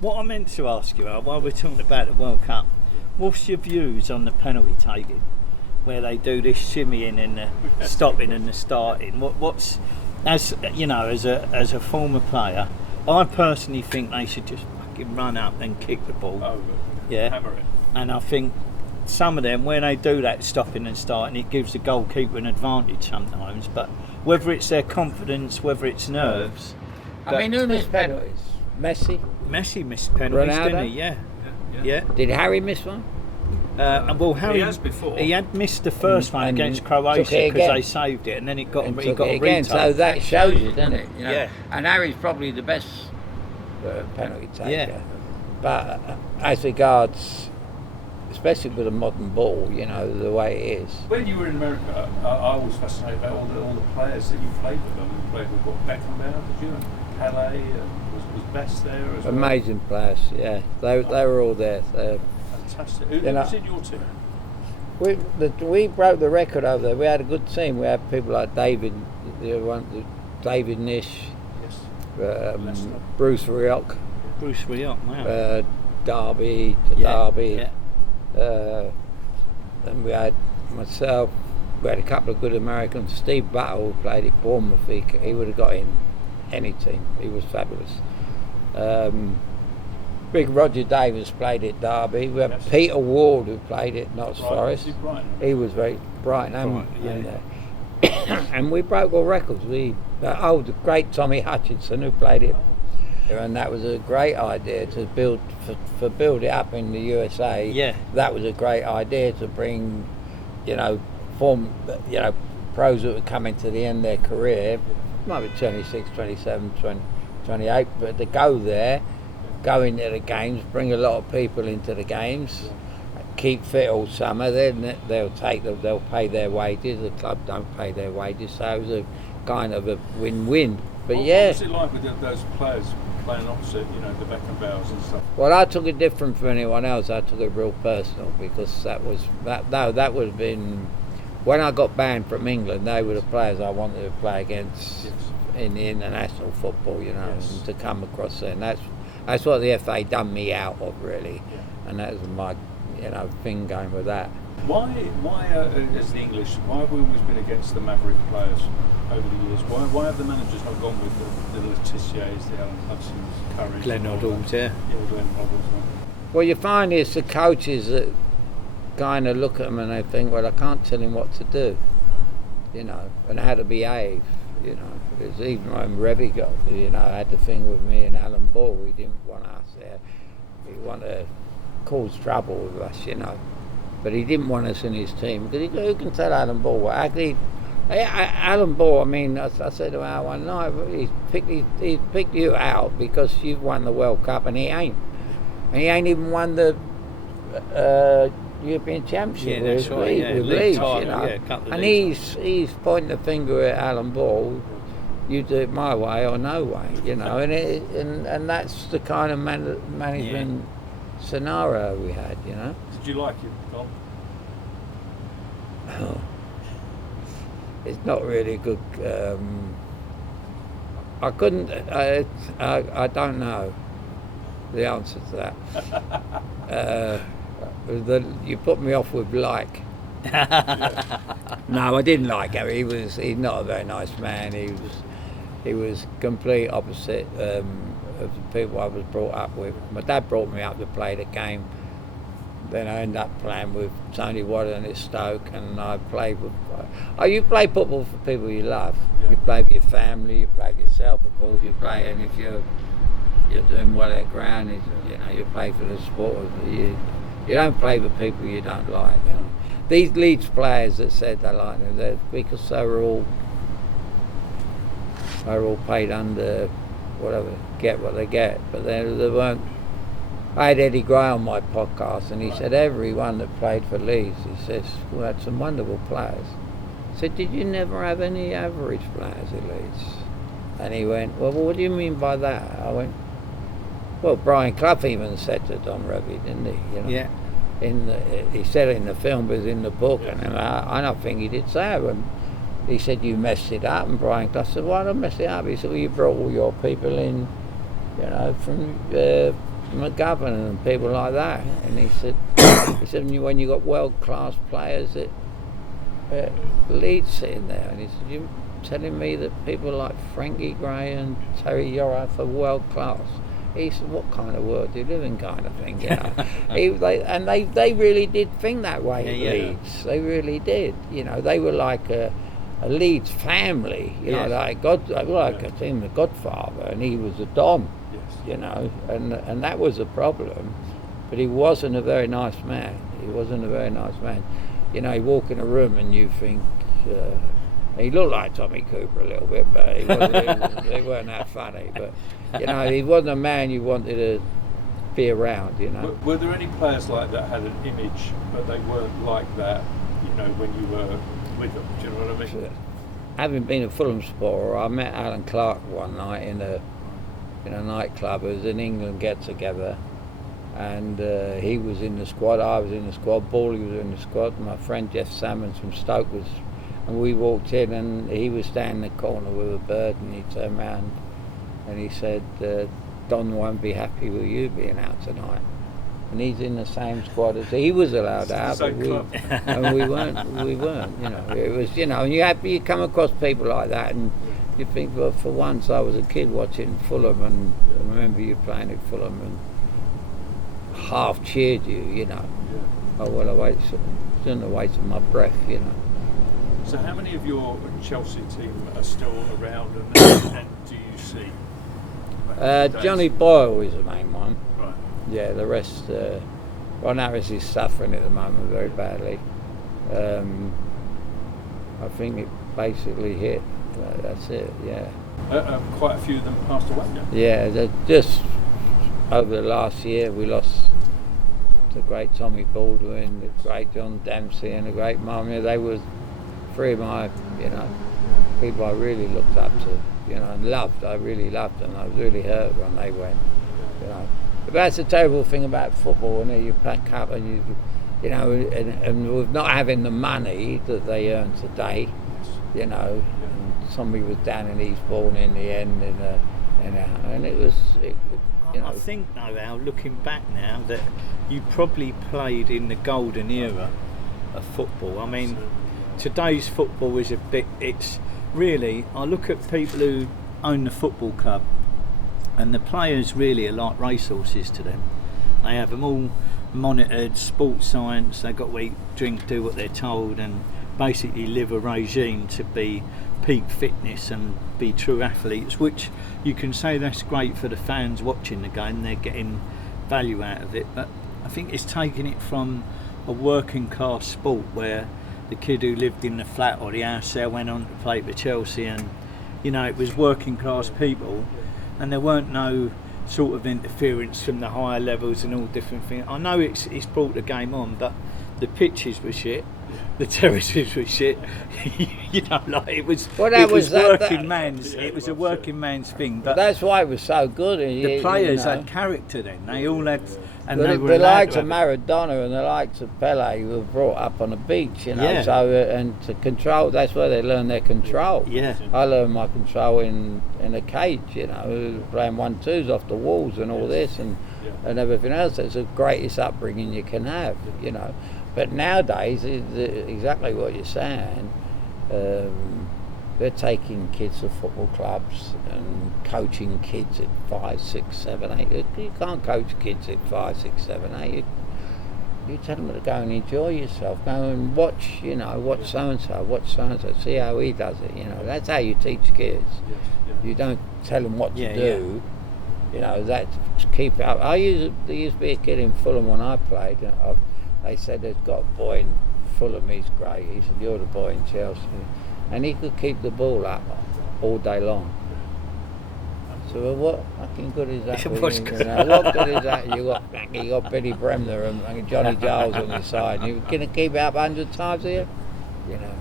What I meant to ask you, while we're talking about the World Cup, what's your views on the penalty taking, where they do this shimmying and the stopping and the starting? What's as you know, as a former player, I personally think they should just fucking run up and kick the ball. Oh, yeah. Hammer it. And I think some of them, when they do that stopping and starting, it gives the goalkeeper an advantage sometimes. But whether it's their confidence, whether it's nerves. I mean, who missed penalties? Messi missed penalties, Ronaldo? didn't he? Yeah. Did Harry miss one? Well, Harry he has before. He had missed the first one And against took Croatia it because again. they saved it, and then he got And a took it again. retake. So that shows you, doesn't it? You know? Yeah. And Harry's probably the best penalty taker. Yeah. But as regards, especially with a modern ball, you know, the way it is. When you were in America, I was fascinated about all the players that you played with. You played with Beckenbauer, did you? And Pele, was Best there as well? Amazing players, yeah. They were all there. Fantastic. Who was in your team? We broke the record over there. We had a good team. We had people like David Nish, Yes. Bruce Rioch, Wow. Derby. Yeah. And we had myself. We had a couple of good Americans. Steve Battle played at Bournemouth. He would have got in any team. He was fabulous. Big Roger Davis played at Derby. We had Peter Ward who played at Notts Forest. He was very bright. And we broke all records. The great Tommy Hutchinson who played it. And that was a great idea to build it up in the USA. Yeah. That was a great idea to bring, pros that were coming to the end of their career, might be 26, 27, 20, 28, but to go there, go into the games, bring a lot of people into the games, keep fit all summer, then they'll pay their wages. The club don't pay their wages, so it was a kind of a win-win. But what was it like with those players playing opposite, the Beckenbauers and stuff? Well, I took it different from anyone else. I took it real personal because that would have been when I got banned from England. They were the players I wanted to play against in the international football, and to come across there. And that's what the FA done me out of, really. And that was my thing going with that. Why as the English, why have we always been against the maverick players over the years? Why have the managers not gone with the Letitiers, the Alan Hudsons, Currys? Glenn Hoddles, yeah. Glenn Hoddles. Well, you find it's the coaches that kind of look at them and they think, well, I can't tell him what to do, and how to behave, It's even when Revie got, had the thing with me and Alan Ball. We didn't want us there. He wanted to cause trouble with us, But he didn't want us in his team because who can tell Alan Ball what? Actually, Alan Ball. I mean, I said to him one night, he's picked you out because you've won the World Cup and he ain't. And he ain't even won the European Championship with Leeds, And he's pointing the finger at Alan Ball. You do it my way or no way, and that's the kind of management scenario we had, Did you like it, Don? Oh, it's not really good. I couldn't. I don't know the answer to that. You put me off with like. No, I didn't like him. He's not a very nice man. He was complete opposite of the people I was brought up with. My dad brought me up to play the game. Then I ended up playing with Tony Wadden at Stoke, and I played with. You play football for people you love. Yeah. You play with your family. You play with yourself, of course. You play, and if you're doing well at ground, you play for the sport. You don't play with people you don't like. These Leeds players that said they like them, because they were all paid under whatever, get what they get, but they weren't. I had Eddie Gray on my podcast, and he said everyone that played for Leeds, he says, we had some wonderful players. I said, did you never have any average players at Leeds? And he went, well, what do you mean by that? I went, well, Brian Clough even said to Don Revie, didn't he? Yeah. He said it in the film, but it's in the book, and I don't think he did say it. And he said, you messed it up, and Brian Clough said, why did I mess it up? He said, well, you brought all your people in, from McGovern and people like that. And he said, when you got world-class players at Leeds sitting there, and he said, you're telling me that people like Frankie Gray and Terry Yorath are world-class? He said, what kind of world do you live in, kind of thing, you know. They really did think that way at Leeds. They really did. You know, they were like a Leeds family, you know, they were like a team, the Godfather, and he was a Don, you know, and that was a problem. But he wasn't a very nice man. He wasn't a very nice man. You know, you walk in a room and you think, he looked like Tommy Cooper a little bit, but he weren't that funny. But, you know, he wasn't a man you wanted to be around, you know. Were there any players like that had an image, but they weren't like that, you know, when you were with them? Do you know what I mean? Having been a Fulham supporter, I met Alan Clark one night in a nightclub. It was an England get-together, and he was in the squad, I was in the squad, Bawley was in the squad, my friend Jeff Salmons from Stoke was, and we walked in and he was standing in the corner with a bird, and he turned around and he said, Don won't be happy with you being out tonight. And he's in the same squad as he was allowed out, but we weren't, you know. It was, you know, and you come across people like that and you think, well, for once I was a kid watching Fulham, and I remember you playing at Fulham and half cheered you, you know. Oh, well, I shouldn't have wasted my breath, you know. So how many of your Chelsea team are still around and do you see? Johnny Boyle is the main one. Right. Yeah, the rest, Ron Harris is suffering at the moment very badly. I think it basically hit. That's it, yeah. Quite a few of them passed away now. Yeah, just over the last year we lost the great Tommy Baldwin, the great John Dempsey and the great Mum. They were three of my, you know, people I really looked up to, you know, and loved. I really loved them. I was really hurt when they went, you know. But that's the terrible thing about football, and you pack up and you know, and with not having the money that they earn today, you know. And somebody was down in Eastbourne in the end, and it was, you know. I think though, Al, looking back now, that you probably played in the golden era of football. I mean, today's football is a bit, it's really, I look at people who own the football club, and the players really are like racehorses to them. They have them all monitored, sports science, they've got to eat, drink, do what they're told, and basically live a regime to be peak fitness and be true athletes, which you can say that's great for the fans watching the game, they're getting value out of it. But I think it's taking it from a working class sport where the kid who lived in the flat or the house there went on to play for Chelsea, and you know, it was working class people, and there weren't no sort of interference from the higher levels and all different things. I know it's brought the game on, but the pitches were shit, the terraces were shit. You know, like it was. Well, it was working man's. It was a working man's thing. But that's why it was so good. The players had character then. They all had. And but they were the likes of it. Maradona and the likes of Pele were brought up on the beach, you know. Yeah. So and to control, that's where they learn their control. Yeah. I learned my control in a cage, you know, playing 1-2s off the walls and all this and everything else. It's the greatest upbringing you can have, you know. But nowadays, it's exactly what you're saying. They're taking kids to football clubs and coaching kids at 5, 6, 7, 8. You can't coach kids at 5, 6, 7, 8. You tell them to go and enjoy yourself. Go and watch, you know, watch so and so, see how he does it. You know, that's how you teach kids. You don't tell them what to do. You know, that keep up. There used to be a kid in Fulham when I played. They said they've got a boy in Fulham. He's great. He said, you're the boy in Chelsea. And he could keep the ball up all day long. So well, what fucking good is that? What good is that? You got Billy Bremner and Johnny Giles on your side. You're going to keep it up 100 times here? You know.